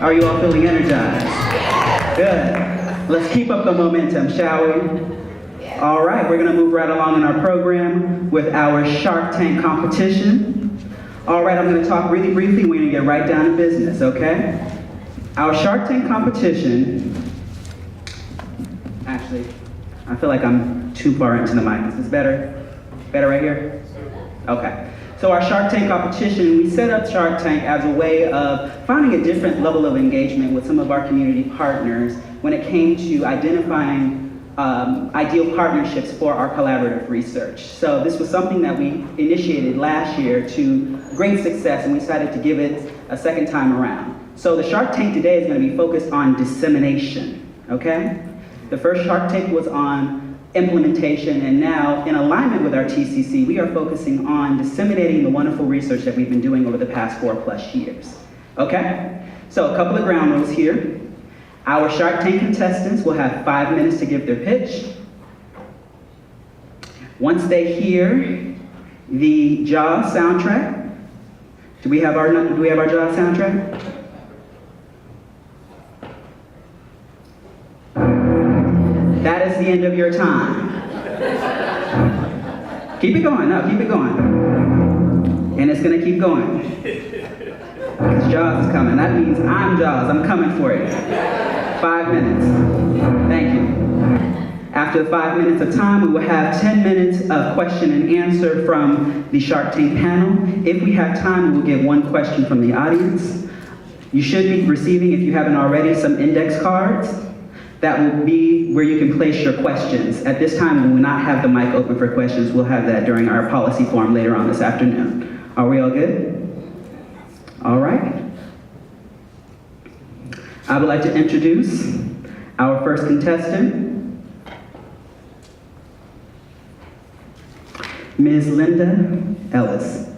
Are you all feeling energized? Good. Let's keep up the momentum, shall we? All right, we're gonna move right along in our program with our Shark Tank competition. All right, I'm gonna talk really briefly. We're gonna get right down to business, okay? Our Shark Tank competition, actually, I feel like I'm too far into the mic. Is this better? Better right here? Okay. So our Shark Tank competition, we set up Shark Tank as a way of finding a different level of engagement with some of our community partners when it came to identifying ideal partnerships for our collaborative research. So this was something that we initiated last year to great success, and we decided to give it a second time around. So the Shark Tank today is going to be focused on dissemination, okay? The first Shark Tank was on implementation, and now, in alignment with our TCC, we are focusing on disseminating the wonderful research that we've been doing over the past 4+ years. Okay? So a couple of ground rules here. Our Shark Tank contestants will have 5 minutes to give their pitch. Once they hear the Jaws soundtrack, do we have our Jaws soundtrack? That is the end of your time. Keep it going, no, keep it going. And it's gonna keep going. Because Jaws is coming. That means I'm Jaws, I'm coming for you. 5 minutes. Thank you. After the 5 minutes of time, we will have 10 minutes of question and answer from the Shark Tank panel. If we have time, we will get one question from the audience. You should be receiving, if you haven't already, some index cards. That will be where you can place your questions. At this time, we will not have the mic open for questions. We'll have that during our policy forum later on this afternoon. Are we all good? All right. I would like to introduce our first contestant, Ms. Linda Ellis.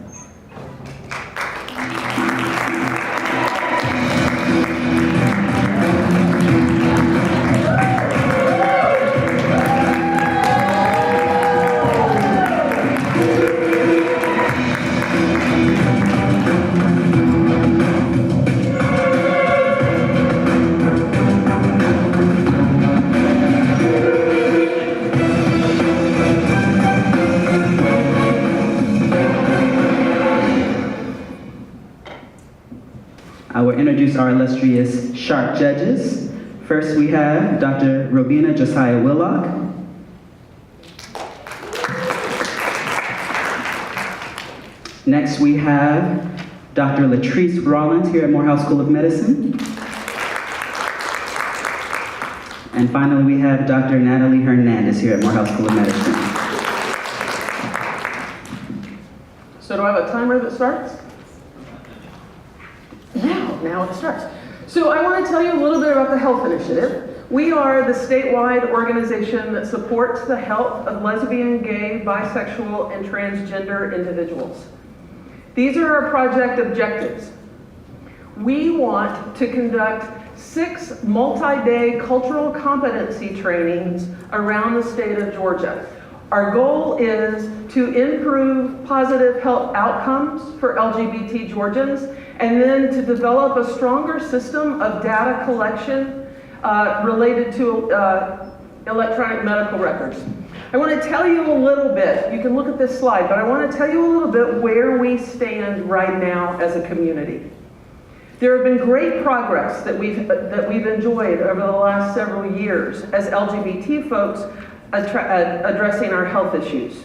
Introduce our illustrious Shark judges. First we have Dr. Robina Josiah Willock. Next we have Dr. Latrice Rollins here at Morehouse School of Medicine. And finally we have Dr. Natalie Hernandez here at Morehouse School of Medicine. So do I have a timer that starts? Now it starts. So I want to tell you a little bit about the Health Initiative. We are the statewide organization that supports the health of lesbian, gay, bisexual, and transgender individuals. These are our project objectives. We want to conduct 6 multi-day cultural competency trainings around the state of Georgia. Our goal is to improve positive health outcomes for LGBT Georgians, and then to develop a stronger system of data collection related to electronic medical records. I want to tell you a little bit, you can look at this slide, but I want to tell you a little bit where we stand right now as a community. There have been great progress that we've enjoyed over the last several years as LGBT folks addressing our health issues.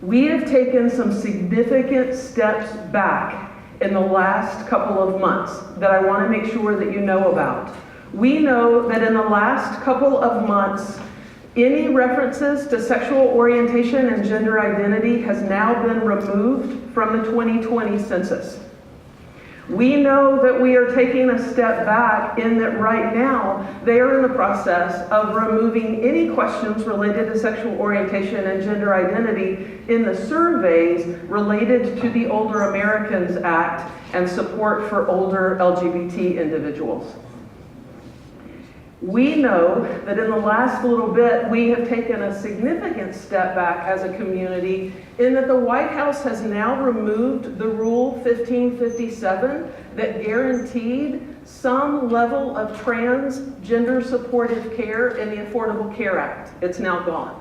We have taken some significant steps back in the last couple of months that I want to make sure that you know about. We know that in the last couple of months, any references to sexual orientation and gender identity has now been removed from the 2020 census. We know that we are taking a step back in that right now they are in the process of removing any questions related to sexual orientation and gender identity in the surveys related to the Older Americans Act and support for older LGBT individuals. We know that in the last little bit, we have taken a significant step back as a community in that the White House has now removed the Rule 1557 that guaranteed some level of transgender supportive care in the Affordable Care Act. It's now gone.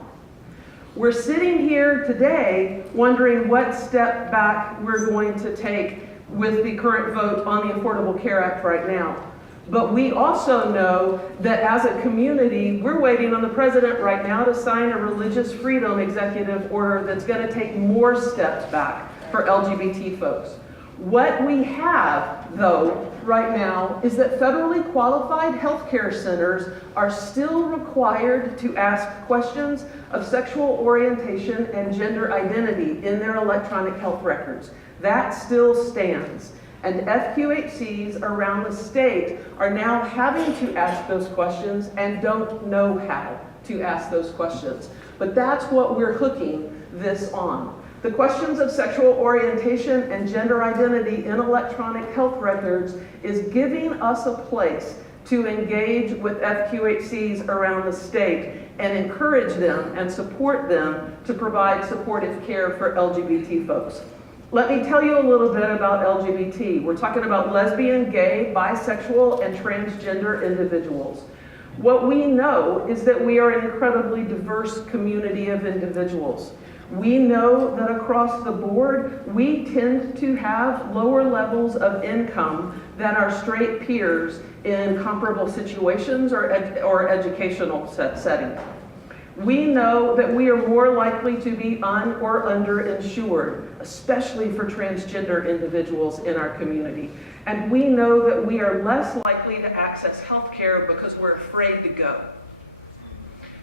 We're sitting here today wondering what step back we're going to take with the current vote on the Affordable Care Act right now. But we also know that as a community, we're waiting on the president right now to sign a religious freedom executive order that's going to take more steps back for LGBT folks. What we have, though, right now is that federally qualified healthcare centers are still required to ask questions of sexual orientation and gender identity in their electronic health records. That still stands. And FQHCs around the state are now having to ask those questions and don't know how to ask those questions. But that's what we're hooking this on. The questions of sexual orientation and gender identity in electronic health records is giving us a place to engage with FQHCs around the state and encourage them and support them to provide supportive care for LGBT folks. Let me tell you a little bit about LGBT. We're talking about lesbian, gay, bisexual, and transgender individuals. What we know is that we are an incredibly diverse community of individuals. We know that across the board, we tend to have lower levels of income than our straight peers in comparable situations or educational settings. We know that we are more likely to be un- or underinsured, especially for transgender individuals in our community. And we know that we are less likely to access health care because we're afraid to go.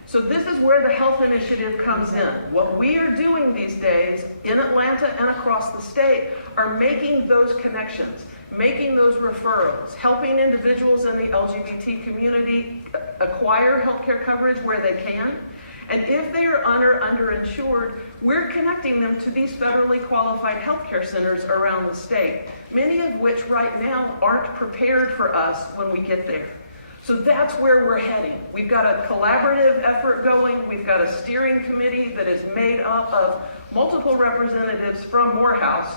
So this is where the health initiative comes in. What we are doing these days in Atlanta and across the state are making those connections, making those referrals, helping individuals in the LGBT community acquire healthcare coverage where they can. And if they are underinsured, we're connecting them to these federally qualified healthcare centers around the state, many of which right now aren't prepared for us when we get there. So that's where we're heading. We've got a collaborative effort going. We've got a steering committee that is made up of multiple representatives from Morehouse.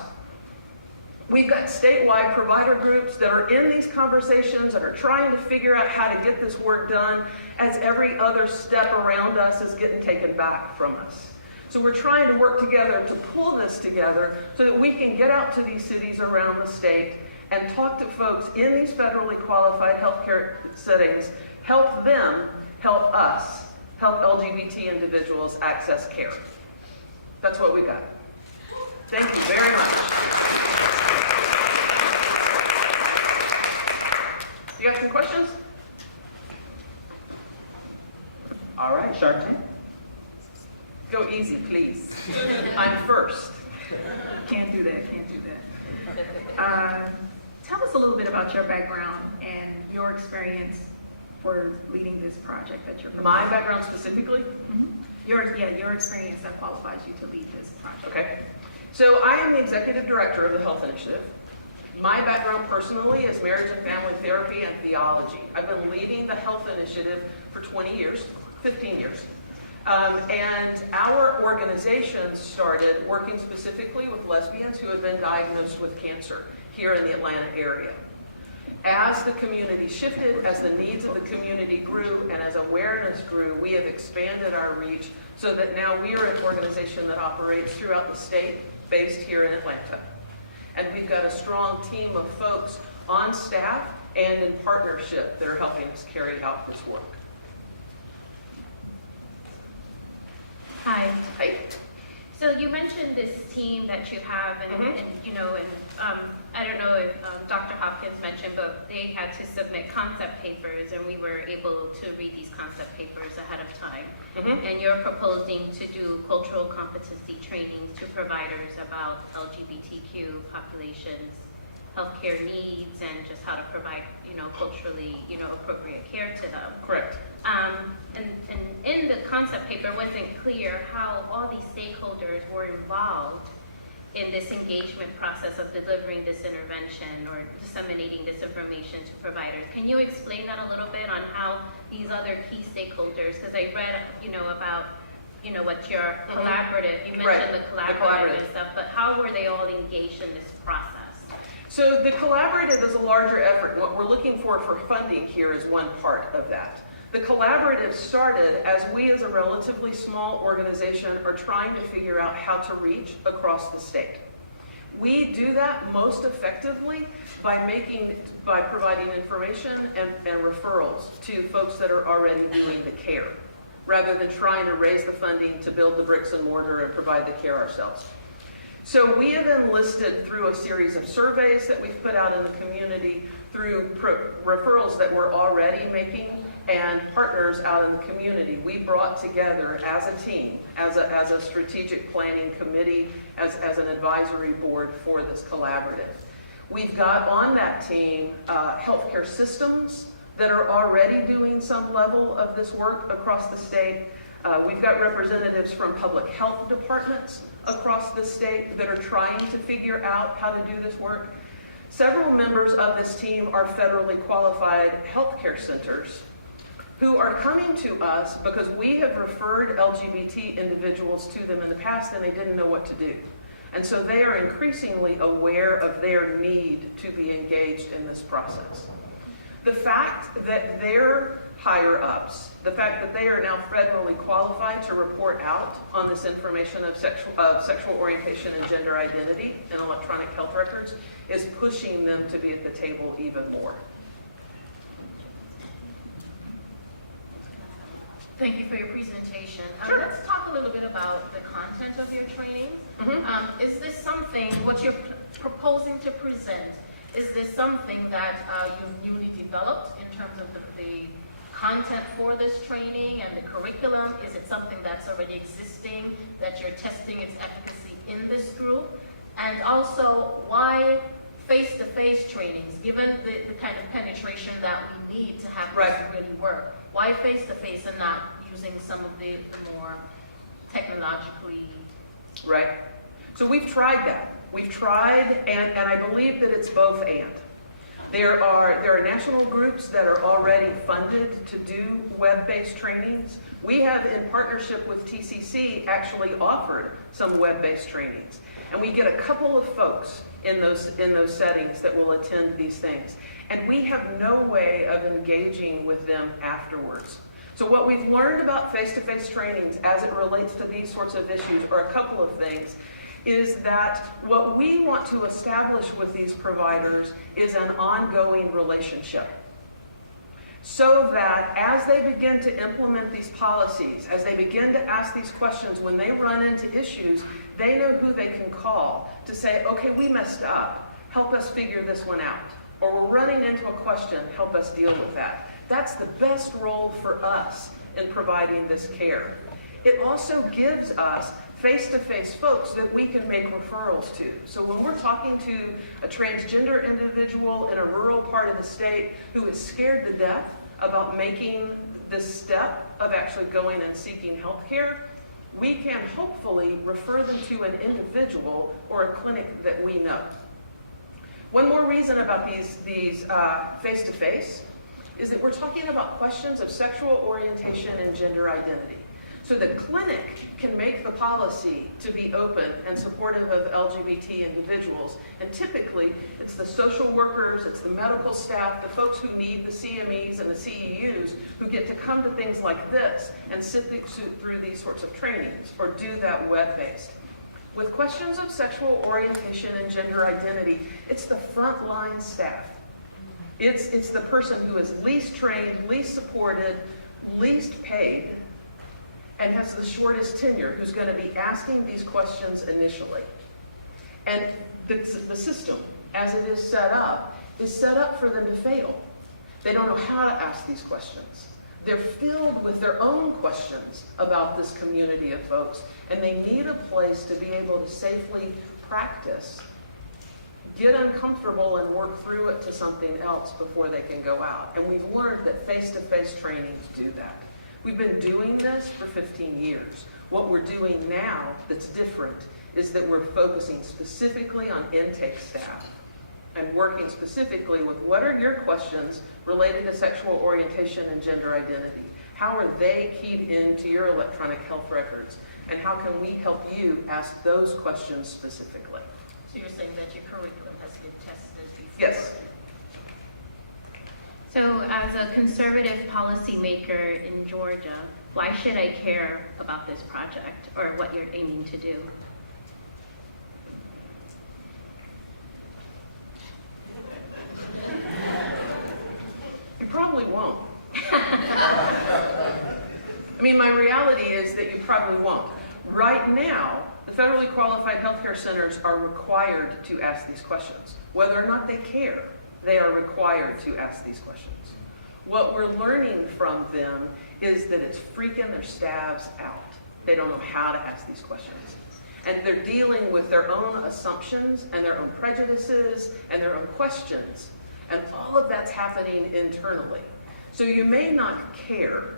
We've got statewide provider groups that are in these conversations and are trying to figure out how to get this work done as every other step around us is getting taken back from us. So we're trying to work together to pull this together so that we can get out to these cities around the state and talk to folks in these federally qualified healthcare settings, help them, help us, help LGBT individuals access care. That's what we got. Thank you very much. You got some questions? All right, Shark Tank. Go easy, please. I'm first. Can't do that. Tell us a little bit about your background and your experience for leading this project that you're proposing. My background specifically? Mm-hmm. Your experience that qualifies you to lead this project. Okay. So I am the executive director of the Health Initiative. My background personally is marriage and family therapy and theology. I've been leading the Health Initiative for 20 years, 15 years. And our organization started working specifically with lesbians who had been diagnosed with cancer here in the Atlanta area. As the community shifted, as the needs of the community grew, and as awareness grew, we have expanded our reach so that now we are an organization that operates throughout the state, based here in Atlanta. And we've got a strong team of folks on staff and in partnership that are helping us carry out this work. Hi. Hi. So you mentioned this team that you have, and I don't know if Dr. Hopkins mentioned, but they had to submit concept papers, and we were able to read these concept papers ahead of time. And you're proposing to do cultural competency trainings to providers about LGBTQ populations, healthcare needs, and just how to provide, culturally, appropriate care to them. Correct. And in the concept paper, it wasn't clear how all these stakeholders were involved in this engagement process of delivering this intervention or disseminating this information to providers. Can you explain that a little bit on how these other key stakeholders, because I read, about, what your collaborative, you mentioned the collaborative and stuff, but how were they all engaged in this process? So the collaborative is a larger effort. And what we're looking for funding here is one part of that. The collaborative started as we as a relatively small organization are trying to figure out how to reach across the state. We do that most effectively by providing information and referrals to folks that are already doing the care, rather than trying to raise the funding to build the bricks and mortar and provide the care ourselves. So we have enlisted through a series of surveys that we've put out in the community, through referrals that we're already making, and partners out in the community. We brought together as a team, as a strategic planning committee, as an advisory board for this collaborative. We've got on that team healthcare systems that are already doing some level of this work across the state. We've got representatives from public health departments across the state that are trying to figure out how to do this work. Several members of this team are federally qualified healthcare centers who are coming to us because we have referred LGBT individuals to them in the past and they didn't know what to do. And so they are increasingly aware of their need to be engaged in this process. The fact that their higher ups, the fact that they are now federally qualified to report out on this information of sexual orientation and gender identity in electronic health records is pushing them to be at the table even more. Thank you for your presentation. Sure. Let's talk a little bit about the content of your training. Is this something, what you're proposing to present, is this something that you've newly developed in terms of the content for this training and the curriculum? Is it something that's already existing, that you're testing its efficacy in this group? And also, why face-to-face trainings, given the kind of penetration that we need to have this really work? Why face-to-face and not using some of the more technologically? Right. So we've tried that. We've tried, and I believe that it's both and. There are national groups that are already funded to do web-based trainings. We have, in partnership with TCC, actually offered some web-based trainings. And we get a couple of folks in those settings that will attend these things. And we have no way of engaging with them afterwards. So what we've learned about face-to-face trainings as it relates to these sorts of issues are a couple of things. Is that what we want to establish with these providers is an ongoing relationship. So that as they begin to implement these policies, as they begin to ask these questions, when they run into issues, they know who they can call to say, okay, we messed up, help us figure this one out. Or we're running into a question, help us deal with that. That's the best role for us in providing this care. It also gives us face-to-face folks that we can make referrals to. So when we're talking to a transgender individual in a rural part of the state who is scared to death about making this step of actually going and seeking health care, we can hopefully refer them to an individual or a clinic that we know. One more reason about these face-to-face is that we're talking about questions of sexual orientation and gender identity. So the clinic can make the policy to be open and supportive of LGBT individuals. And typically, it's the social workers, it's the medical staff, the folks who need the CMEs and the CEUs who get to come to things like this and sit through these sorts of trainings or do that web-based. With questions of sexual orientation and gender identity, it's the frontline staff. It's the person who is least trained, least supported, least paid, and has the shortest tenure, who's going to be asking these questions initially. And the system, as it is set up for them to fail. They don't know how to ask these questions. They're filled with their own questions about this community of folks, and they need a place to be able to safely practice, get uncomfortable, and work through it to something else before they can go out. And we've learned that face-to-face trainings do that. We've been doing this for 15 years. What we're doing now that's different is that we're focusing specifically on intake staff and working specifically with what are your questions related to sexual orientation and gender identity? How are they keyed into your electronic health records? And how can we help you ask those questions specifically? So you're saying that your curriculum has been tested before? Yes. So as a conservative policymaker in Georgia, why should I care about this project or what you're aiming to do? You probably won't. I mean, my reality is that you probably won't. Right now, the federally qualified healthcare centers are required to ask these questions. Whether or not they care, they are required to ask these questions. What we're learning from them is that it's freaking their staffs out. They don't know how to ask these questions. And they're dealing with their own assumptions and their own prejudices and their own questions. And all of that's happening internally. So you may not care,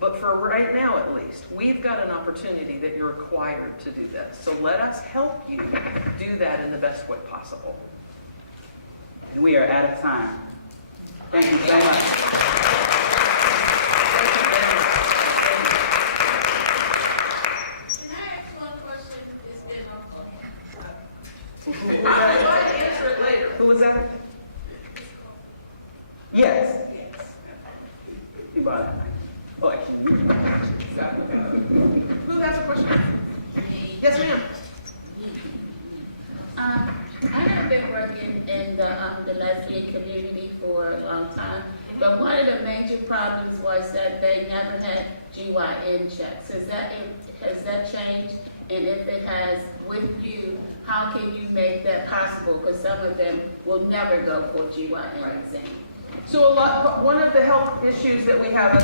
but for right now at least, we've got an opportunity that you're required to do this. So let us help you do that in the best way possible. And we are out of time. Thank you so much. Thank you very much. Can I ask one question? It's been Thank you. I might answer it later. Who was that? Yes. You brought it. Oh, actually, you. Who has a question? Yes, ma'am. I have been working in the lesbian community for a long time, but one of the major problems was that they never had GYN checks. Has that changed? And if it has, with you, how can you make that possible? Because some of them will never go for GYN exam. So one of the health issues that we have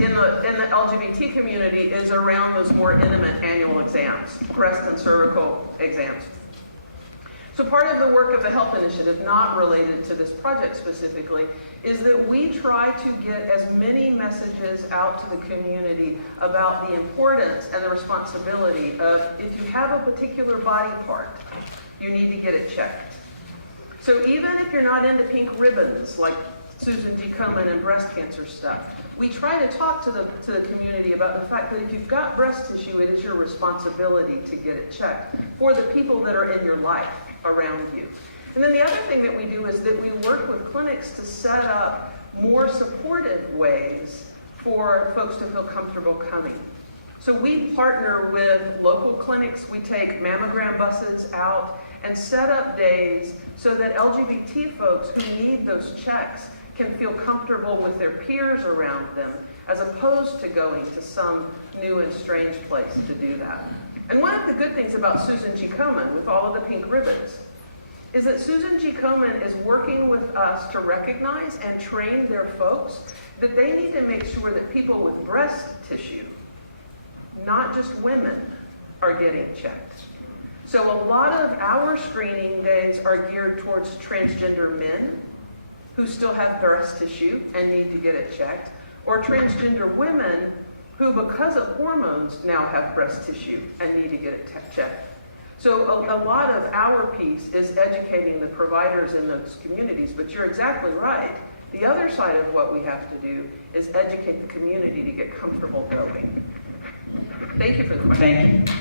in the LGBT community is around those more intimate annual exams, breast and cervical exams. So part of the work of the health initiative, not related to this project specifically, is that we try to get as many messages out to the community about the importance and the responsibility of if you have a particular body part, you need to get it checked. So even if you're not into pink ribbons like Susan G. Komen and breast cancer stuff, we try to talk to the community about the fact that if you've got breast tissue, it is your responsibility to get it checked for the people that are in your life around you. And then the other thing that we do is that we work with clinics to set up more supportive ways for folks to feel comfortable coming. So we partner with local clinics. We take mammogram buses out and set up days so that LGBT folks who need those checks can feel comfortable with their peers around them, as opposed to going to some new and strange place to do that. And one of the good things about Susan G. Komen, with all of the pink ribbons, is that Susan G. Komen is working with us to recognize and train their folks that they need to make sure that people with breast tissue, not just women, are getting checked. So a lot of our screening days are geared towards transgender men who still have breast tissue and need to get it checked, or transgender women who, because of hormones, now have breast tissue and need to get it checked. So a lot of our piece is educating the providers in those communities, but you're exactly right. The other side of what we have to do is educate the community to get comfortable going. Thank you for the question. Thank you.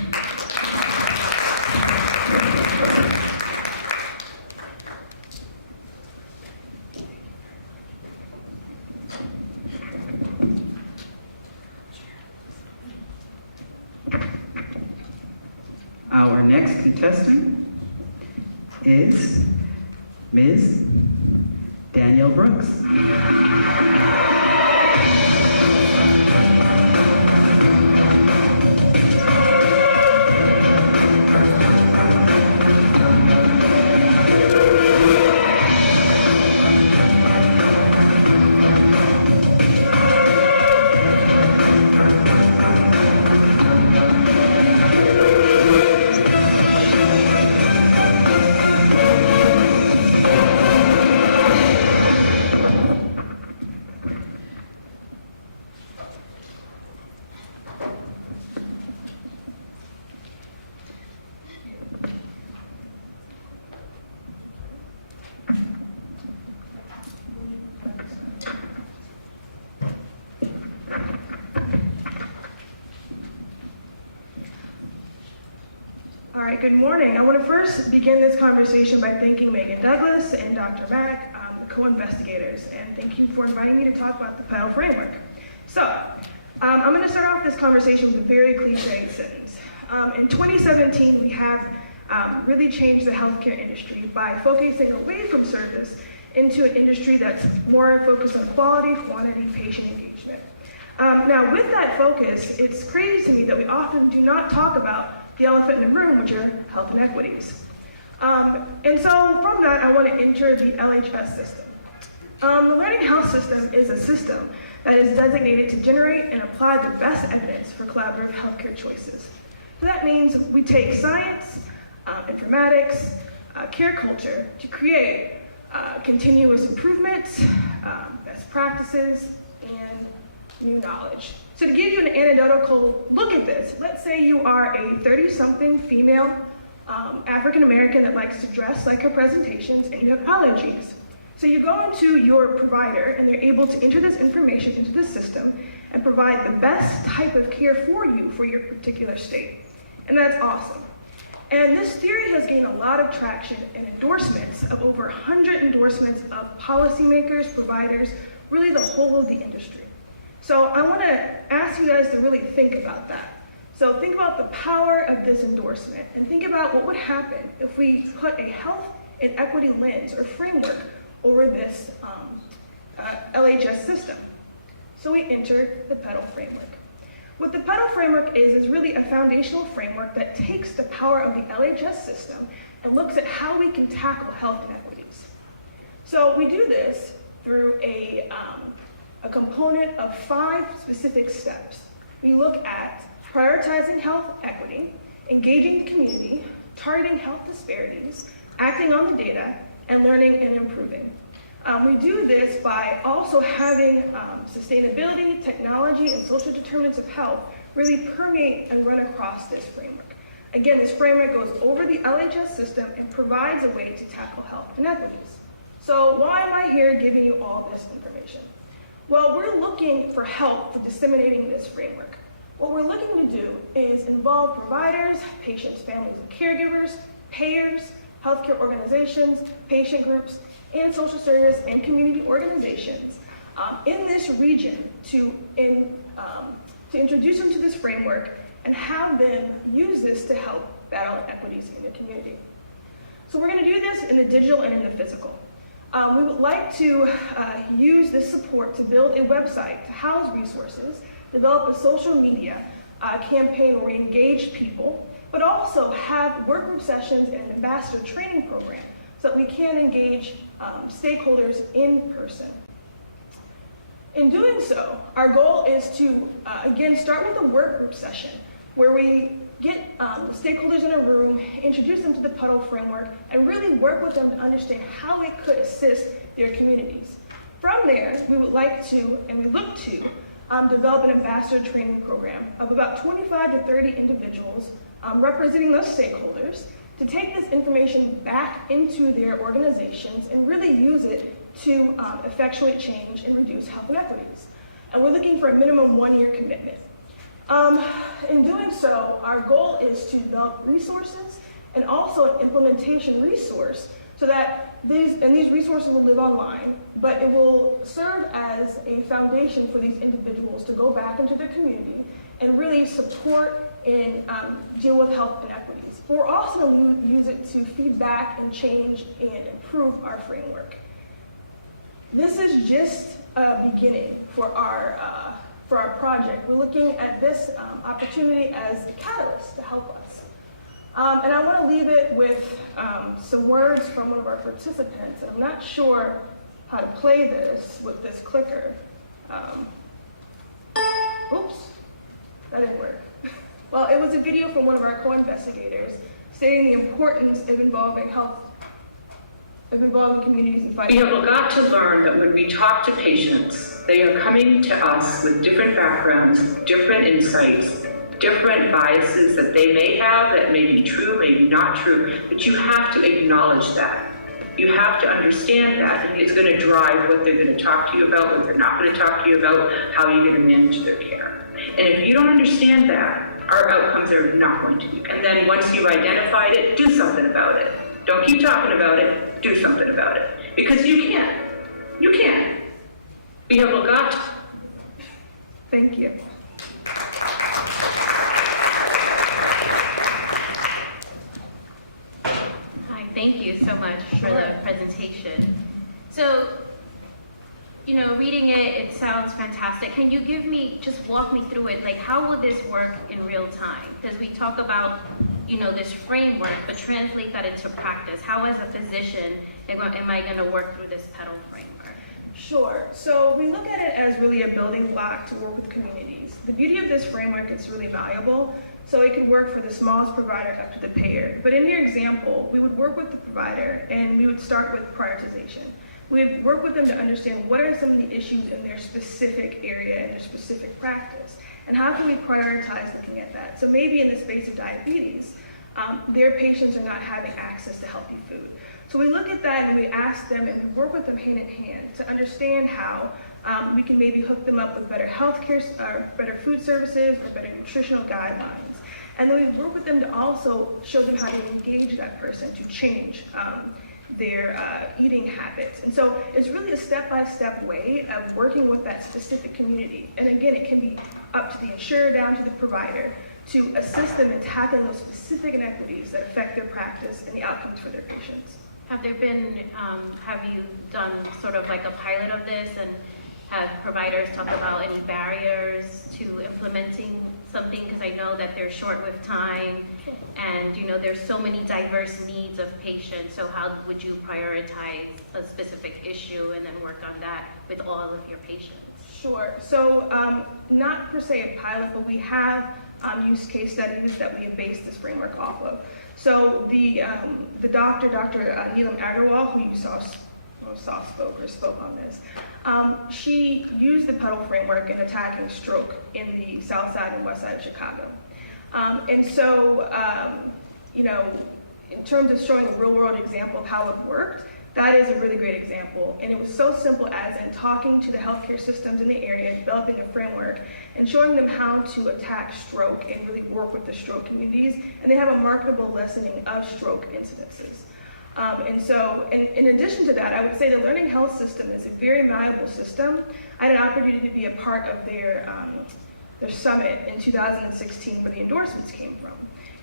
Our next contestant is Ms. Danielle Brooks. good morning. I want to first begin this conversation by thanking Megan Douglas and Dr. Mack, the co-investigators, and thank you for inviting me to talk about the PEDAL framework. So, I'm going to start off this conversation with a very cliched sentence. In 2017, we have really changed the healthcare industry by focusing away from service into an industry that's more focused on quality, quantity, patient engagement. Now, with that focus, it's crazy to me that we often do not talk about the elephant in the room, which are health inequities. And so from that, I want to enter the LHS system. The Learning Health System is a system that is designated to generate and apply the best evidence for collaborative healthcare choices. So that means we take science, informatics, care culture to create continuous improvements, best practices, and new knowledge. So to give you an anecdotal look at this, let's say you are a 30-something female African American that likes to dress like her presentations and you have allergies. So you go into your provider and they're able to enter this information into the system and provide the best type of care for you for your particular state. And that's awesome. And this theory has gained a lot of traction and endorsements of over 100 endorsements of policymakers, providers, really the whole of the industry. So I want to ask you guys to really think about that. So think about the power of this endorsement and think about what would happen if we put a health and equity lens or framework over this LHS system. So we enter the PEDAL framework. What the PEDAL framework is really a foundational framework that takes the power of the LHS system and looks at how we can tackle health inequities. So we do this through a component of 5 specific steps. We look at prioritizing health equity, engaging the community, targeting health disparities, acting on the data, and learning and improving. We do this by also having sustainability, technology, and social determinants of health really permeate and run across this framework. Again, this framework goes over the LHS system and provides a way to tackle health inequities. So why am I here giving you all this information? Well, we're looking for help for disseminating this framework. What we're looking to do is involve providers, patients, families, and caregivers, payers, healthcare organizations, patient groups, and social service and community organizations in this region to introduce them to this framework and have them use this to help battle inequities in the community. So we're going to do this in the digital and in the physical. We would like to use this support to build a website to house resources, develop a social media campaign where we engage people, but also have work group sessions and an ambassador training program so that we can engage stakeholders in person. In doing so, our goal is to, again, start with a work group session where we get the stakeholders in a room, introduce them to the PEDAL framework, and really work with them to understand how it could assist their communities. From there, we would like to, and we look to, develop an ambassador training program of about 25 to 30 individuals representing those stakeholders to take this information back into their organizations and really use it to effectuate change and reduce health inequities. And we're looking for a minimum 1-year commitment. In doing so, our goal is to develop resources and also an implementation resource so that these resources will live online, but it will serve as a foundation for these individuals to go back into their community and really support and deal with health inequities. But we're also going to use it to feedback and change and improve our framework. This is just a beginning for our project. We're looking at this opportunity as a catalyst to help us. And I want to leave it with some words from one of our participants. I'm not sure how to play this with this clicker. Oops, that didn't work. Well, it was a video from one of our co-investigators stating the importance of involving communities in fighting. We have got to learn that when we talk to patients, they are coming to us with different backgrounds, different insights, different biases that they may have that may be true, may be not true, but you have to acknowledge that. You have to understand that, and it's going to drive what they're going to talk to you about, what they're not going to talk to you about, how you're going to manage their care. And if you don't understand that, our outcomes are not going to be. And then once you've identified it, do something about it. Don't keep talking about it, do something about it. Because you can. You can. We have got to. Thank you. Hi, thank you so much for the presentation. So, you know, reading it, it sounds fantastic. Can you just walk me through it? Like, how will this work in real time? Because we talk about, you know, this framework, but translate that into practice. How, as a physician, am I going to work through this pedal framework? Sure. So we look at it as really a building block to work with communities. The beauty of this framework, it's really valuable. So it can work for the smallest provider up to the payer. But in your example, we would work with the provider and we would start with prioritization. We would work with them to understand what are some of the issues in their specific area and their specific practice, and how can we prioritize looking at that. So maybe in the space of diabetes, their patients are not having access to healthy food. So we look at that and we ask them and we work with them hand in hand to understand how we can maybe hook them up with better healthcare, better food services, or better nutritional guidelines. And then we work with them to also show them how to engage that person to change their eating habits. And so it's really a step-by-step way of working with that specific community. And again, it can be up to the insurer down to the provider to assist them in tackling those specific inequities that affect their practice and the outcomes for their patients. Have you done sort of like a pilot of this, and have providers talk about any barriers to implementing something? Because I know that they're short with time, and you know there's so many diverse needs of patients. So how would you prioritize a specific issue and then work on that with all of your patients? Sure. So not per se a pilot, but we have used case studies that we have based this framework off of. So the Dr. Neelam Agarwal, who you spoke on this, she used the pedal framework in attacking stroke in the south side and west side of Chicago. And so, you know, in terms of showing a real world example of how it worked, that is a really great example. And it was so simple as in talking to the healthcare systems in the area, developing a framework, and showing them how to attack stroke and really work with the stroke communities. And they have a marketable lessening of stroke incidences. And so, in addition to that, I would say the learning health system is a very malleable system. I had an opportunity to be a part of their summit in 2016 where the endorsements came from.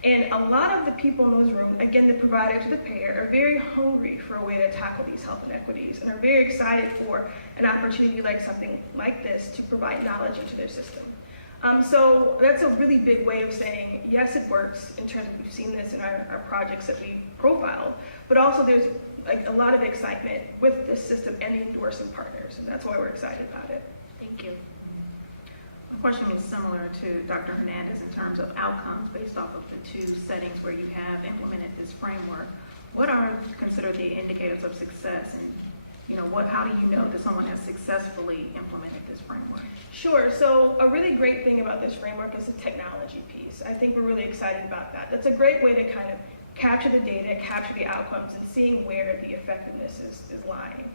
And a lot of the people in those rooms, again, the provider to the payer, are very hungry for a way to tackle these health inequities and are very excited for an opportunity like something like this to provide knowledge into their system. So that's a really big way of saying, yes, it works in terms of we've seen this in our projects that we profiled, but also there's like a lot of excitement with this system and the endorsing partners, and that's why we're excited about it. Thank you. My question is similar to Dr. Hernandez in terms of outcomes based off of the two settings where you have implemented this framework. What are considered the indicators of success, and you know, how do you know that someone has successfully implemented this framework? Sure. So a really great thing about this framework is the technology piece. I think we're really excited about that. That's a great way to kind of capture the data, capture the outcomes, and seeing where the effectiveness is lying.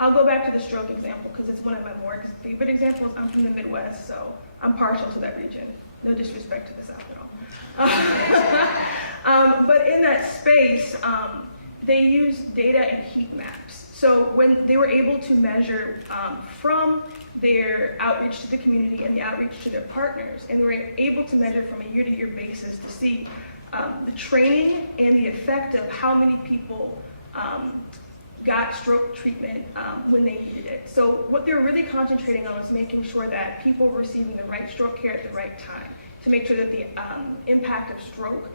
I'll go back to the stroke example because it's one of my more favorite examples. I'm from the Midwest, so I'm partial to that region. No disrespect to the South at all. But in that space, they used data and heat maps. So when they were able to measure from their outreach to the community and the outreach to their partners, and they were able to measure from a year-to-year basis to see the training and the effect of how many people got stroke treatment when they needed it. So what they're really concentrating on is making sure that people were receiving the right stroke care at the right time to make sure that the impact of stroke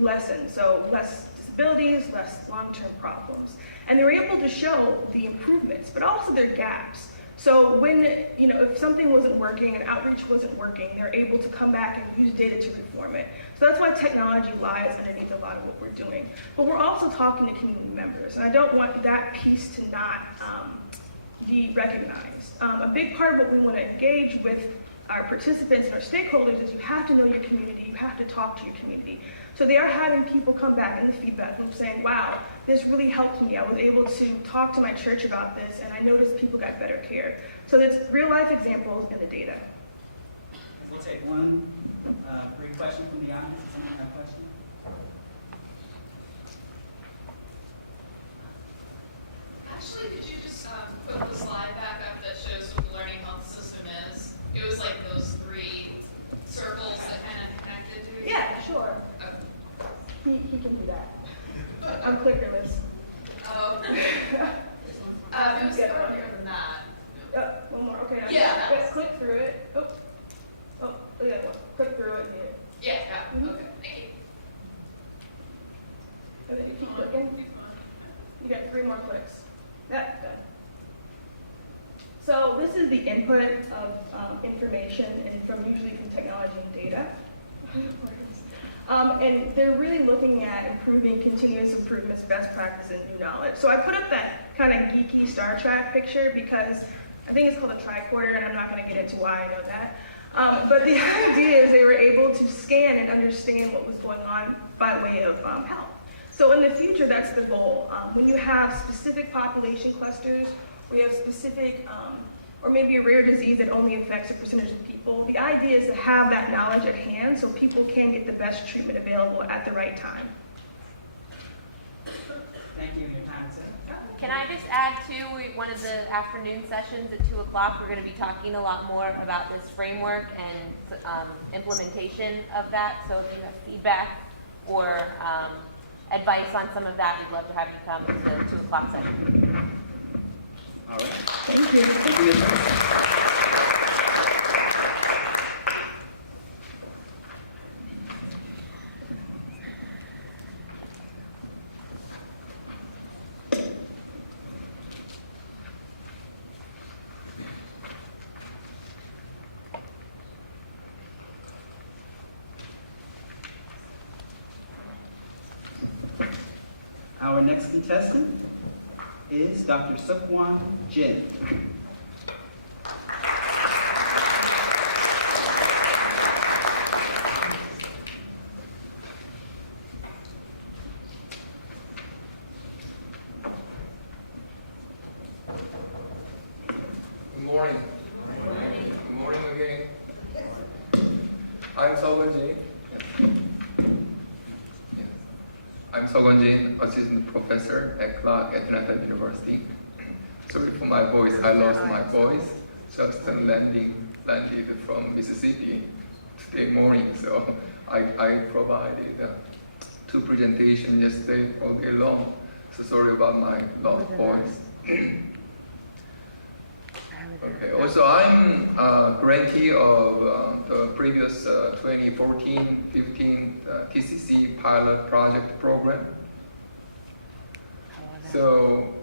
lessened. So less disabilities, less long-term problems. And they were able to show the improvements, but also their gaps. So when, you know, if something wasn't working and outreach wasn't working, they're able to come back and use data to reform it. So that's why technology lies underneath a lot of what we're doing. But we're also talking to community members, and I don't want that piece to not be recognized. A big part of what we want to engage with our participants and our stakeholders is you have to know your community, you have to talk to your community. So they are having people come back in the feedback and saying, wow, this really helped me. I was able to talk to my church about this, and I noticed people got better care. So there's real life examples and the data. We'll take one brief question from the audience? Does someone have a question? Actually, could you just put the slide back up that shows what the learning health system is? It was like those 3 circles that kind of connected to each other. Yeah, sure. He can do that. I'm clickerless. Oh. It was earlier than that. One more. Okay. Yeah. Let's click through it. Oh, yeah. Click through it. Yeah, okay, thank you. And then you keep clicking. You got 3 more clicks. Yep, done. So this is the input of information and usually from technology and data. And they're really looking at improving continuous improvements, best practice, and new knowledge. So I put up that kind of geeky Star Trek picture because I think it's called a tricorder, and I'm not going to get into why I know that. But the idea is they were able to scan and understand what was going on by way of health. So in the future, that's the goal. When you have specific population clusters, where you have specific, or maybe a rare disease that only affects a percentage of people, the idea is to have that knowledge at hand so people can get the best treatment available at the right time. Thank you. Your time is up. Can I just add to one of the afternoon sessions at 2 o'clock? We're going to be talking a lot more about this framework and implementation of that. So if you have feedback or advice on some of that, we'd love to have you come to the 2 o'clock session. All right. Thank you. Thank you, Ms. Burns. Our next contestant is Dr. Sukwon Jin. Good morning. Good morning again. I'm Seokwan Jin. I'm Seokwan Jin, assistant professor at Clark Atlanta University. Sorry for my voice. I lost my voice just landed from Mississippi today morning. So I provided 2 presentations yesterday all day long. So sorry about my lost voice. Okay. Also, I'm a grantee of the previous 2014-15 TCC pilot project program. So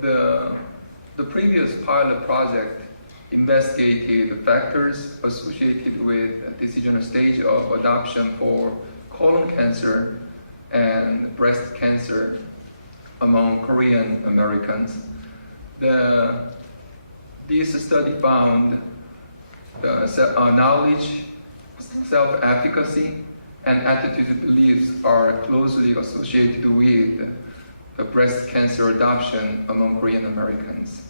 the previous pilot project investigated the factors associated with decision stage of adoption for colon cancer and breast cancer among Korean Americans. This study found the knowledge, self-efficacy, and attitude beliefs are closely associated with the breast cancer adoption among Korean Americans.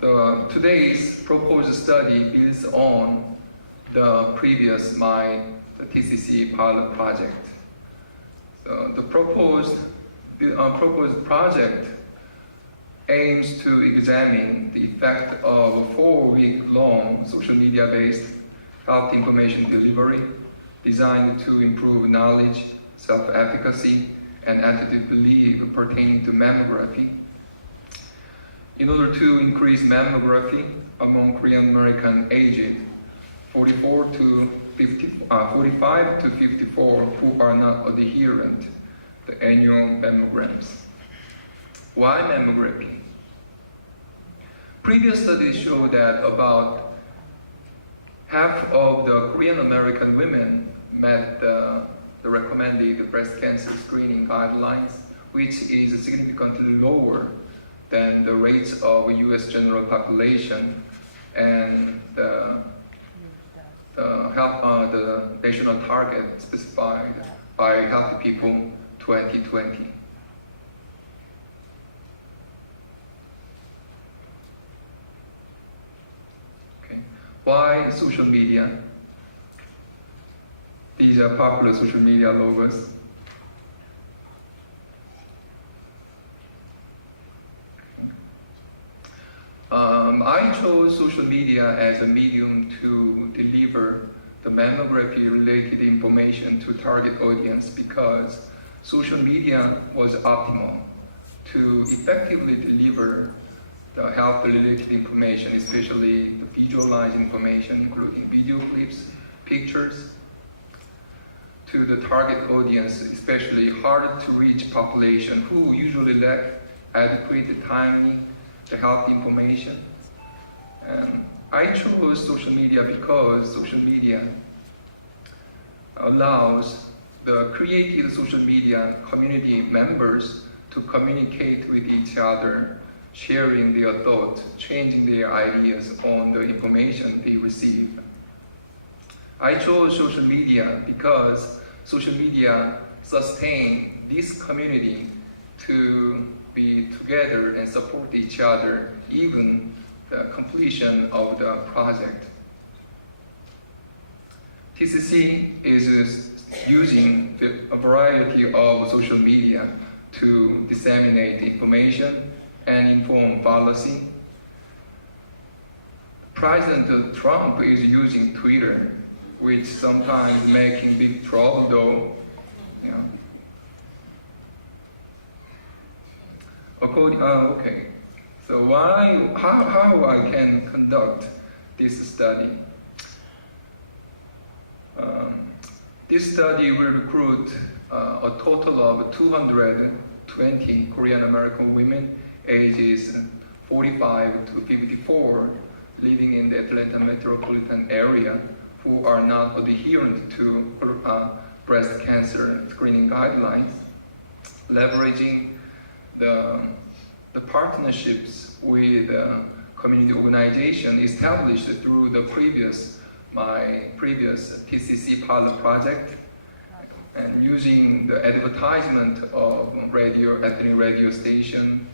Today's proposed study builds on the previous the TCC pilot project. So the proposed project aims to examine the effect of a 4-week-long social media-based health information delivery designed to improve knowledge, self-efficacy, and attitude belief pertaining to mammography. In order to increase mammography among Korean American aged 45 to 54 who are not adherent to annual mammograms. Why mammography? Previous studies show that about half of the Korean American women met the recommended breast cancer screening guidelines, which is significantly lower than the rates of U.S. general population and the national target specified by Healthy People 2020. Why social media? These are popular social media logos. I chose social media as a medium to deliver the mammography-related information to target audience because social media was optimal to effectively deliver the health-related information, especially the visualized information, including video clips, pictures, to the target audience, especially hard-to-reach population who usually lack adequate timely the health information. And I chose social media because social media allows the created social media community members to communicate with each other, sharing their thoughts, changing their ideas on the information they receive. I chose social media because social media sustain this community to be together and support each other, even the completion of the project. TCC is using a variety of social media to disseminate information and inform policy. President Trump is using Twitter, which sometimes making big trouble though. Yeah. Okay. So how I can conduct this study? This study will recruit a total of 220 Korean American women ages 45 to 54 living in the Atlanta metropolitan area who are not adherent to breast cancer screening guidelines, leveraging the partnerships with community organization established through my previous TCC pilot project, and using the advertisement of ethnic radio station,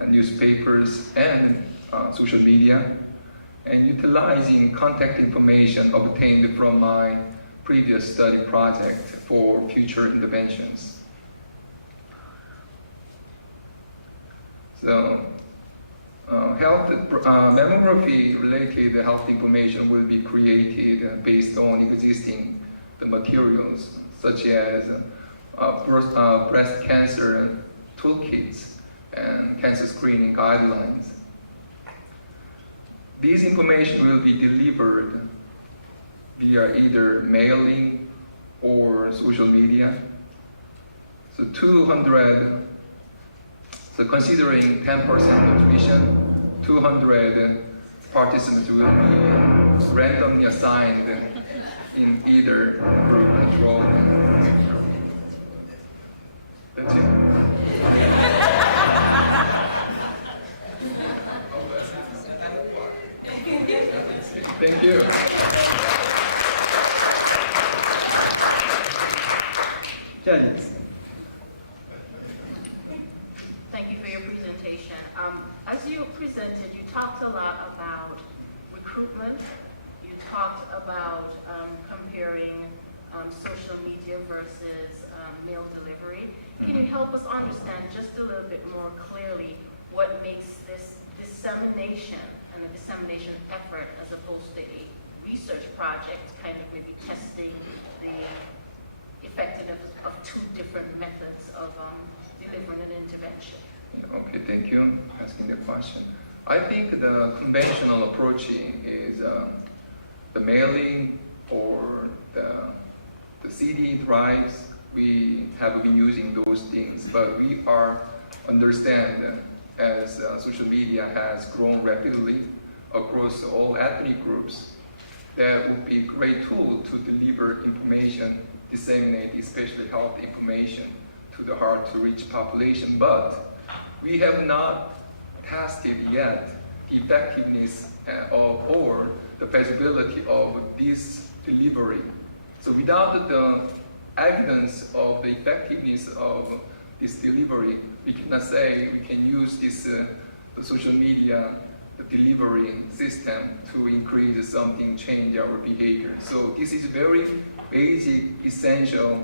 and newspapers, and social media, and utilizing contact information obtained from my previous study project for future interventions. So, mammography-related health information will be created based on existing materials, such as breast cancer toolkits and cancer screening guidelines. These information will be delivered via either mailing or social media. So considering 10% nutrition, 200 participants will be randomly assigned in either group control. That's it. Thank you. Judges. Thank you for your presentation. As you presented, you talked a lot about recruitment. You talked about comparing social media versus mail delivery. Can you help us understand just a little bit more clearly what makes this dissemination and a dissemination effort as opposed to a research project, kind of maybe testing the effectiveness of two different methods of delivering an intervention? Okay, thank you for asking the question. I think the conventional approach is the mailing or the CD drives. We have been using those things, but we understand as social media has grown rapidly across all ethnic groups, that would be a great tool to deliver information, disseminate especially health information to the hard-to-reach population. But we have not tested yet the effectiveness or the feasibility of this delivery. So without the evidence of the effectiveness of this delivery, we cannot say we can use this the social media the delivery system to increase something, change our behavior. So this is very basic, essential,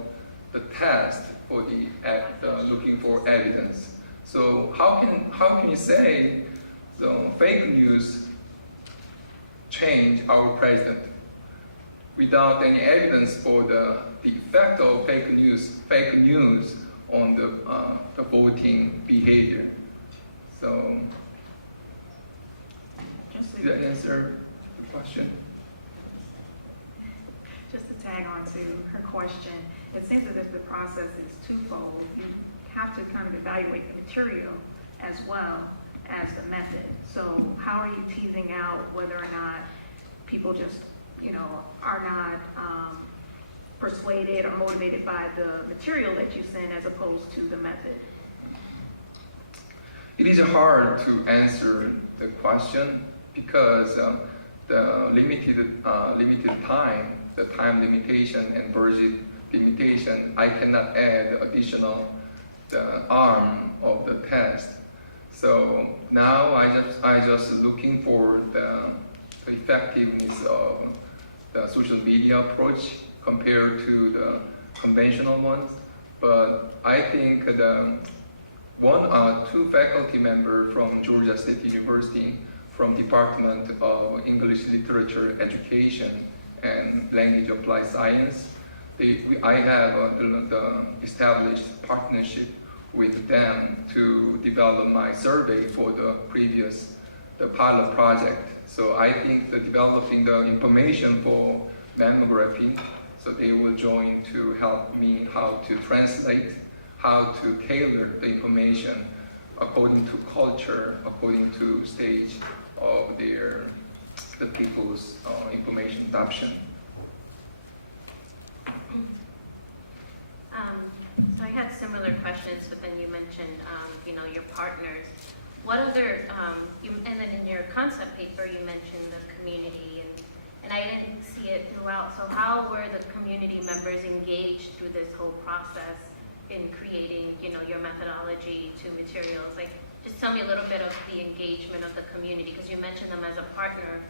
the test for the looking for evidence. So how can you say the fake news change our president without any evidence for the effect of fake news on the voting behavior? So Just did that answer the question? Just to tag on to her question, it seems as if the process is twofold. You have to kind of evaluate the material as well as the method. So how are you teasing out whether or not people just, are not persuaded or motivated by the material that you send as opposed to the method? It is hard to answer the question because the limited time, the time limitation and budget limitation, I cannot add additional the arm of the test. So now I just looking for the effectiveness of the social media approach compared to the conventional ones. But I think two faculty members from Georgia State University from Department of English Literature Education and Language Applied Science, I have the established partnership with them to develop my survey for the pilot project. So I think that developing the information for mammography, so they will join to help me how to translate, how to tailor the information according to culture, according to stage of the people's information adoption. So I had similar questions, but then you mentioned, your partners. What other, and then in your concept paper, you mentioned the community, and I didn't see it throughout. So how were the community members engaged through this whole process in creating, your methodology to materials? Like, just tell me a little bit of the engagement of the community, because you mentioned them as a partner,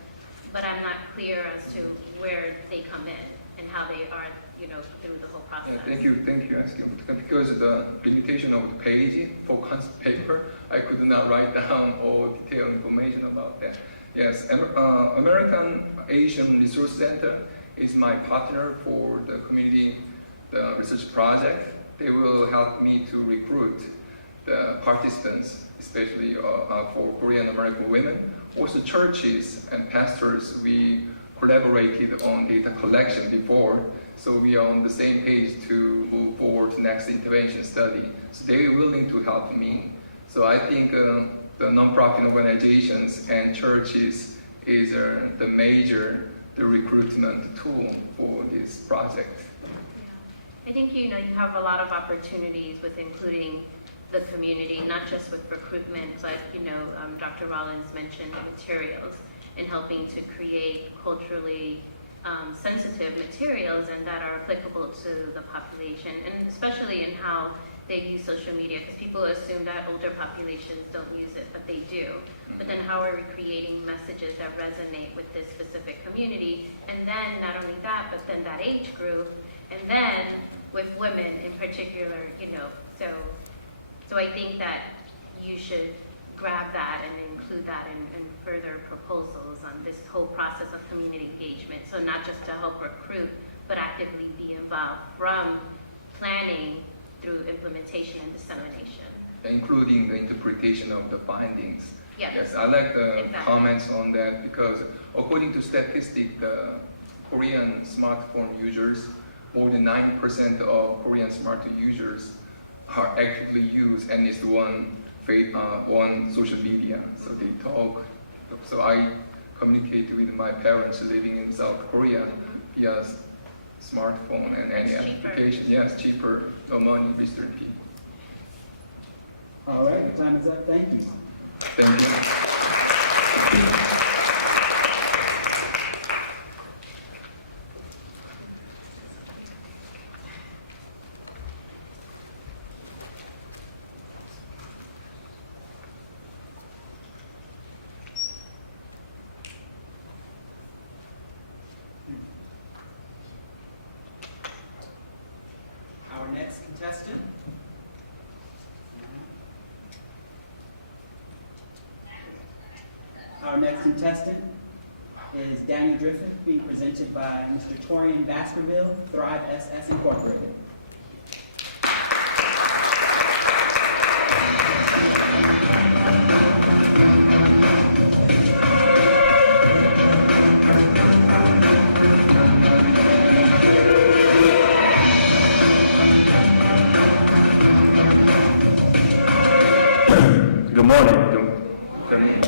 but I'm not clear as to where they come in and how they are, through the whole process. Yeah, thank you asking. Because of the limitation of the page for concept paper, I could not write down all detailed information about that. Yes, American Asian Resource Center is my partner for the community research project. They will help me to recruit the participants, especially for Korean American women. Also churches and pastors, we collaborated on data collection before, so we are on the same page to move forward to next intervention study. So they are willing to help me. So I think the nonprofit organizations and churches is the major recruitment tool for this project. I think, you have a lot of opportunities with including the community, not just with recruitment, but, Dr. Rollins mentioned materials and helping to create culturally sensitive materials and that are applicable to the population, and especially in how they use social media, because people assume that older populations don't use it, but they do. But then how are we creating messages that resonate with this specific community? And then not only that, but then that age group, and then with women in particular, So I think that you should grab that and include that in further proposals on this whole process of community engagement. So not just to help recruit, but actively be involved from planning through implementation and dissemination. Including the interpretation of the findings. Yes, I like the exactly. comments on that because according to statistics, the Korean smartphone users, more than 90% of Korean smartphone users are actively use at least one social media. So they talk. So I communicate with my parents living in South Korea via smartphone and any application. Yes, cheaper, no money, Mr. P. All right, your time is up. Thank you. Thank you. next contestant. Our next contestant is Daniel Griffin, being presented by Mr. Torian Baskerville, Thrive SS Incorporated. Good morning. Good morning.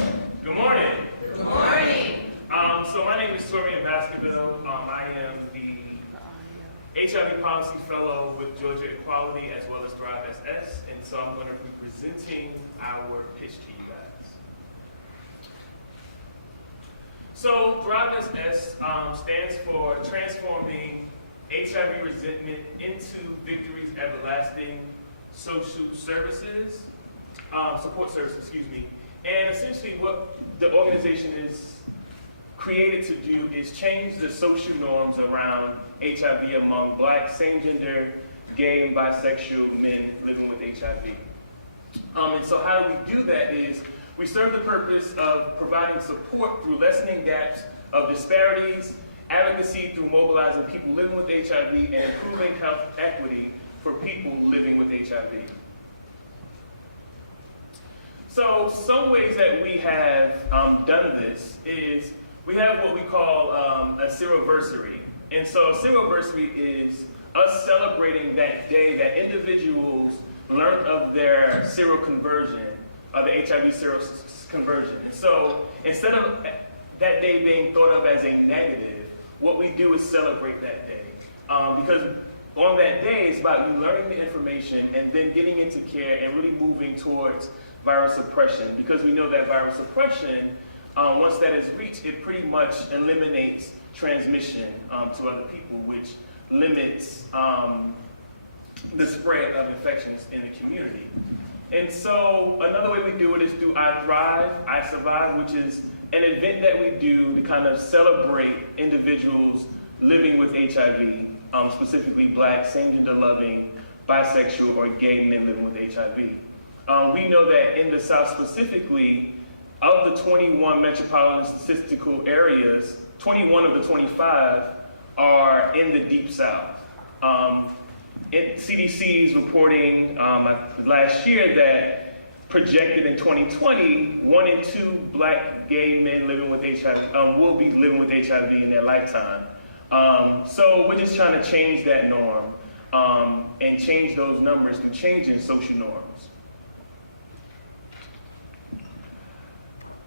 Good morning. So my name is Torian Baskerville. I am the HIV Policy Fellow with Georgia Equality as well as Thrive SS, and so I'm going to be presenting our pitch to you guys. So Thrive SS stands for Transforming HIV Resentment into Victories Everlasting Social Services, Support Services, excuse me. And essentially what the organization is created to do is change the social norms around HIV among Black, same-gender, gay, and bisexual men living with HIV. And so how we do that is we serve the purpose of providing support through lessening gaps of disparities, advocacy through mobilizing people living with HIV, and improving health equity for people living with HIV. So some ways that we have done this is we have what we call a seroversary. And so a seroversary is us celebrating that day that individuals learned of their seroconversion, of the HIV seroconversion. And so instead of that day being thought of as a negative, what we do is celebrate that day. Because on that day, it's about you learning the information and then getting into care and really moving towards virus suppression, because we know that virus suppression, once that is reached, it pretty much eliminates transmission to other people, which limits the spread of infections in the community. And so another way we do it is through I Thrive, I Survive, which is an event that we do to kind of celebrate individuals living with HIV, specifically Black, same-gender loving, bisexual, or gay men living with HIV. We know that in the South specifically, of the 21 metropolitan statistical areas, 21 of the 25 are in the Deep South. CDC is reporting last year that projected in 2020, 1 in 2 Black gay men living with HIV will be living with HIV in their lifetime. So we're just trying to change that norm and change those numbers through changing social norms.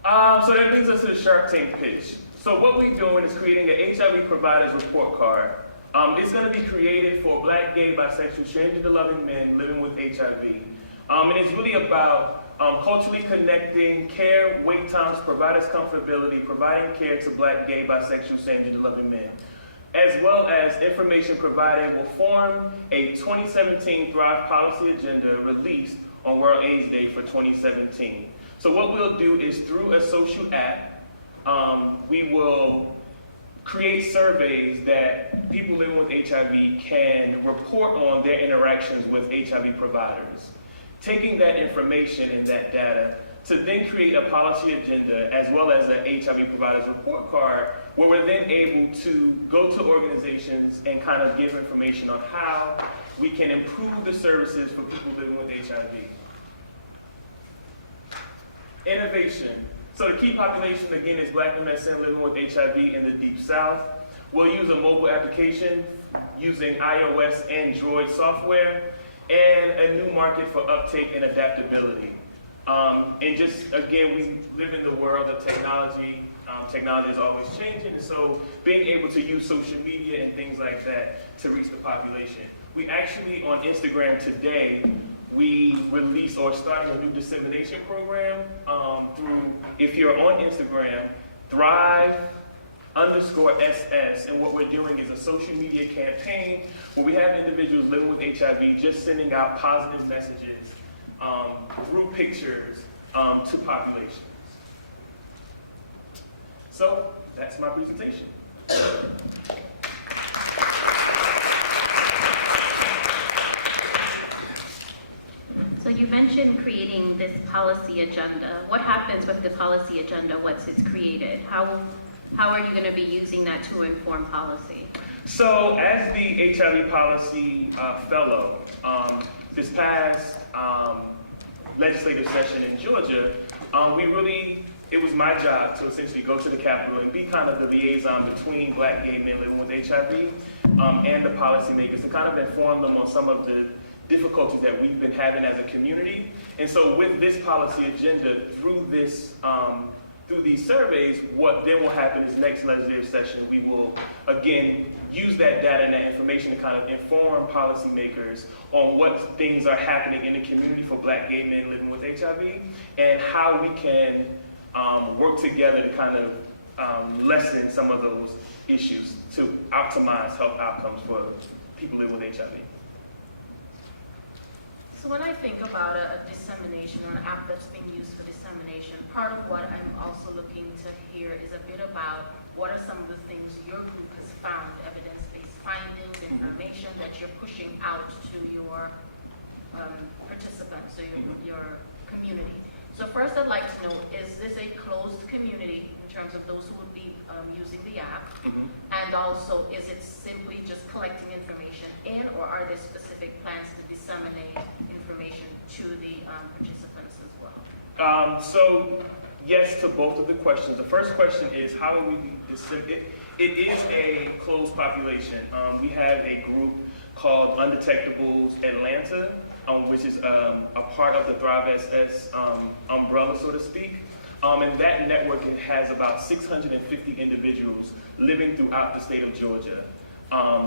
So that brings us to the Shark Tank pitch. So what we're doing is creating an HIV providers report card. It's going to be created for Black, gay, bisexual, transgender-loving men living with HIV. And it's really about culturally connecting care, wait times, providers' comfortability, providing care to Black, gay, bisexual, transgender-loving men, as well as information provided will form a 2017 Thrive policy agenda released on World AIDS Day for 2017. So what we'll do is through a social app, we will create surveys that people living with HIV can report on their interactions with HIV providers. Taking that information and that data to then create a policy agenda as well as an HIV providers report card where we're then able to go to organizations and kind of give information on how we can improve the services for people living with HIV. Innovation. So the key population, again, is Black MSN living with HIV in the Deep South. We'll use a mobile application using iOS, Android software, and a new market for uptake and adaptability. And just, again, we live in the world of technology. Technology is always changing, so being able to use social media and things like that to reach the population. We actually, on Instagram today, we release or starting a new dissemination program through, if you're on Instagram, Thrive_SS, and what we're doing is a social media campaign where we have individuals living with HIV just sending out positive messages through pictures to populations. So that's my presentation. you mentioned creating this policy agenda. What happens with the policy agenda once it's created? How are you going to be using that to inform policy? So as the HIV policy fellow, this past legislative session in Georgia, it was my job to essentially go to the Capitol and be kind of the liaison between Black gay men living with HIV and the policymakers to kind of inform them on some of the difficulties that we've been having as a community. And so with this policy agenda, through these surveys, what then will happen is next legislative session, we will again use that data and that information to kind of inform policymakers on what things are happening in the community for Black gay men living with HIV and how we can work together to kind of lessen some of those issues to optimize health outcomes for people living with HIV. So when I think about a dissemination or an app that's being used for dissemination, part of what I'm also looking to hear is a bit about what are some of the things your group has found, evidence-based findings, information that you're pushing out to your participants, so your community. So first I'd like to know, is this a closed community in terms of those who would be using the app? And also, is it simply just collecting information in, or are there specific plans to disseminate information to the participants as well? So yes to both of the questions. The first question is how will we be disseminating? It is a closed population. We have a group called Undetectables Atlanta, which is a part of the Thrive SS umbrella, so to speak. And that network has about 650 individuals living throughout the state of Georgia.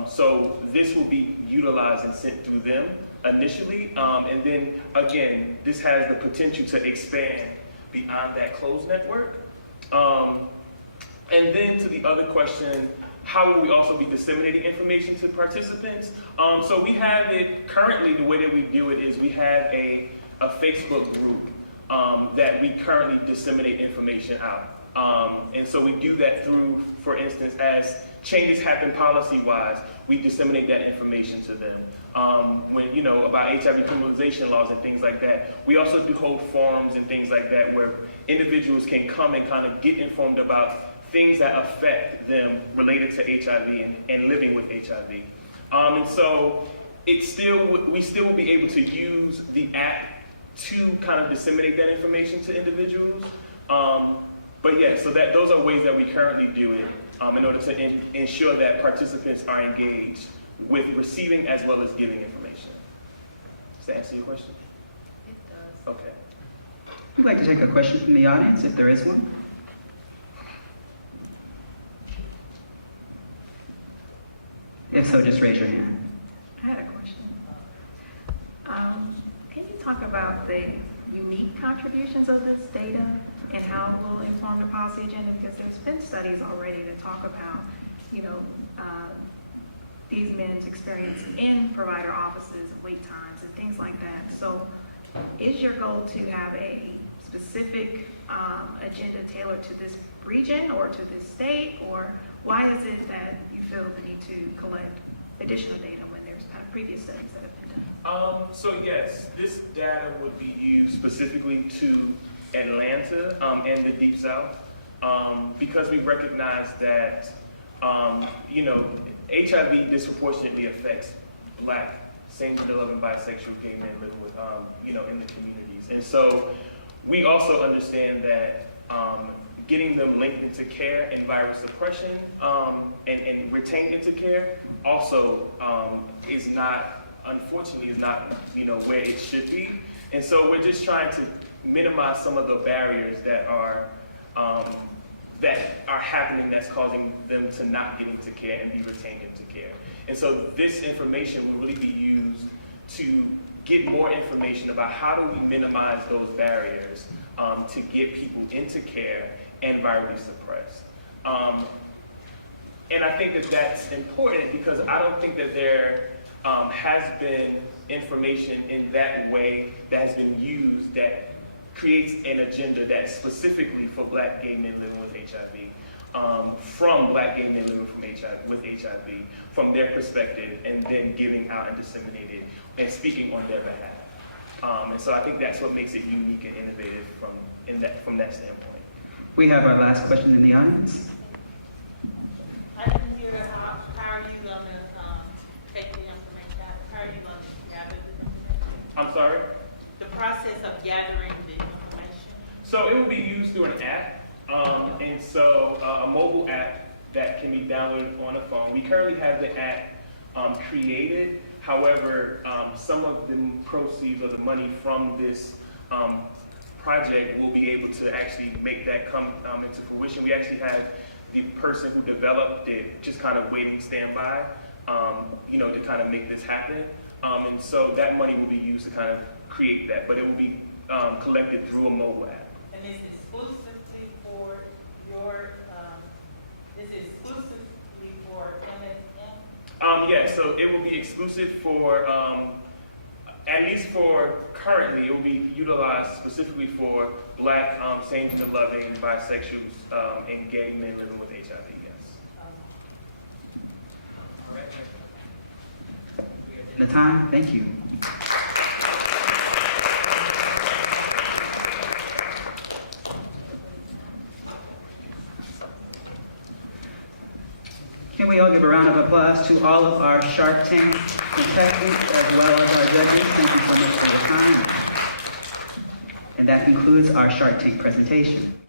So this will be utilized and sent through them initially. And then again, this has the potential to expand beyond that closed network. And then to the other question, how will we also be disseminating information to participants? So we have it currently, the way that we do it is we have a Facebook group that we currently disseminate information out. And so we do that through, for instance, as changes happen policy-wise, we disseminate that information to them. When, about HIV criminalization laws and things like that. We also do hold forums and things like that where individuals can come and kind of get informed about things that affect them related to HIV and living with HIV. And so we still will be able to use the app to kind of disseminate that information to individuals. But yeah, so those are ways that we currently do it in order to ensure that participants are engaged with receiving as well as giving information. Does that answer your question? It does. Okay. We'd like to take a question from the audience, if there is one. If so, just raise your hand. I had a question. Can you talk about the unique contributions of this data and how it will inform the policy agenda? Because there's been studies already that talk about, these men's experience in provider offices, wait times, and things like that. So is your goal to have a specific agenda tailored to this region or to this state? Or why is it that you feel the need to collect additional data when there's kind of previous studies that have been done? So yes, this data would be used specifically to Atlanta and the Deep South because we recognize that, HIV disproportionately affects Black, same-gender loving, bisexual, gay men living with, in the communities. And so we also understand that getting them linked into care and virus suppression and retained into care also unfortunately is not, where it should be. And so we're just trying to minimize some of the barriers that are happening that's causing them to not get into care and be retained into care. And so this information will really be used to get more information about how do we minimize those barriers to get people into care and virally suppressed. And I think that that's important because I don't think that there has been information in that way that has been used that creates an agenda that's specifically for Black gay men living with HIV, from Black gay men living with HIV, from their perspective, and then giving out and disseminating and speaking on their behalf. And so I think that's what makes it unique and innovative from that standpoint. We have our last question in the audience. I didn't hear how are you going to take the information out? How are you going to gather the information? I'm sorry? The process of gathering the information. So it will be used through an app, and so a mobile app that can be downloaded on a phone. We currently have the app created. However, some of the proceeds or the money from this project will be able to actually make that come into fruition. We actually have the person who developed it just kind of waiting standby, to kind of make this happen. And so that money will be used to kind of create that, but it will be collected through a mobile app. And it's exclusively for your, MSM? Yeah, so it will be exclusive for, at least for currently, it will be utilized specifically for Black, same-gender-loving, bisexuals, and gay men living with HIV, yes. All right. The time, thank you. Can we all give a round of applause to all of our Shark Tank contestants as well as our judges? Thank you so much for your time. And that concludes our Shark Tank presentation.